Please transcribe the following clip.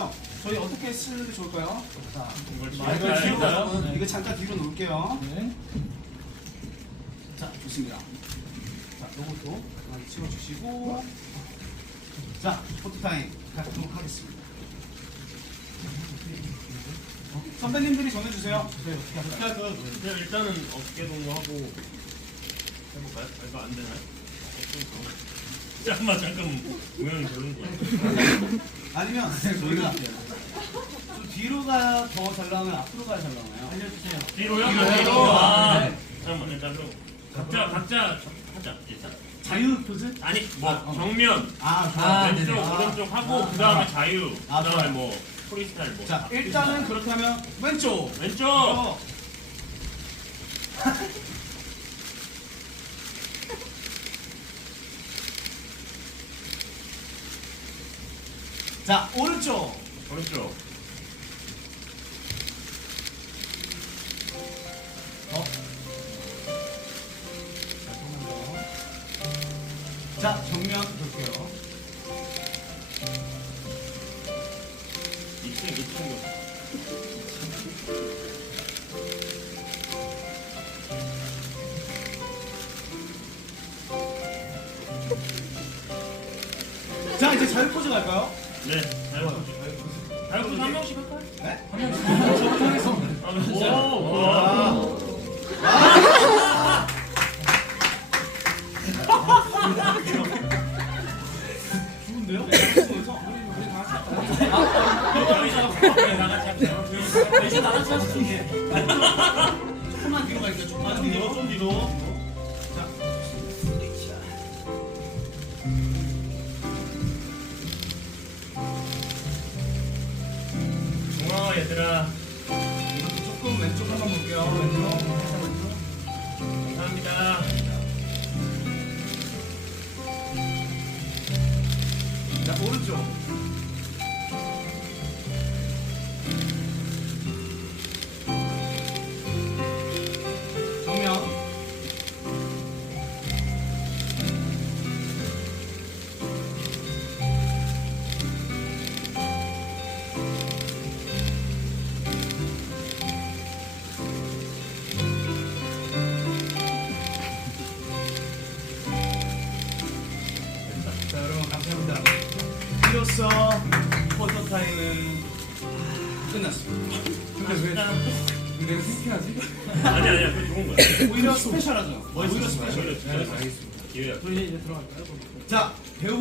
있고요. 저희 어떻게 쓰는 게 좋을까요? 자, 이걸 이거 뒤로 뒤로 가요? 이거 잠깐 뒤로 놓을게요. 네. 자, 좋습니다. 자, 요것도 하나 치워주시고. 자, 포토타임 갖도록 하겠습니다. 어, 선배님들이 정해주세요. 저희 어떻게 할까요? 일단은 어깨 동무 하고 해볼까요? 아, 이거 안 되나요? 잠깐만 잠깐 모양이 별론 거 같아. 아니면 저희가 좀 뒤로가 더잘 나오면 앞으로 가야 잘 나오나요? 알려주세요. 뒤로요? 뒤로요? 뒤로. 아, 네. 잠깐만 일단 좀 각자 각자 하자 일단. 자유 포즈? 아니 뭐 아, 어. 정면 아, 좋아. 아, 왼쪽 네네. 오른쪽 하고 아, 그 다음에 아. 자유 아, 그 다음에. 뭐 프리스타일 뭐. 자, 일단은 그렇게 하면 왼쪽. 왼쪽. 어. 자, 오른쪽. 오른쪽. 어. 자, 정면 볼게요. 2층 2층. 자, 이제 자유 포즈 갈까요? 네. 포즈 한 명씩 할까요? 네? 아, 오, 와. 아. 좋은데요? 이제 나가서 할수 있게. 조금만 뒤로 갈게요. 조금만 뒤로. 좀 뒤로. 얘들아. 조금 왼쪽 한번 볼게요. 왼쪽. 감사합니다. 자, 오른쪽. 자, 여러분 감사합니다. 이로써 포토 타임은 끝났습니다. 근데 왜, 근데 왜 창피하지? 아니 아니야 그 좋은 거야. 오히려 스페셜하죠. 오히려 스페셜. 오히려 진짜 네, 알겠습니다. 기회야. 우리 이제 들어갈까요? 자, 배우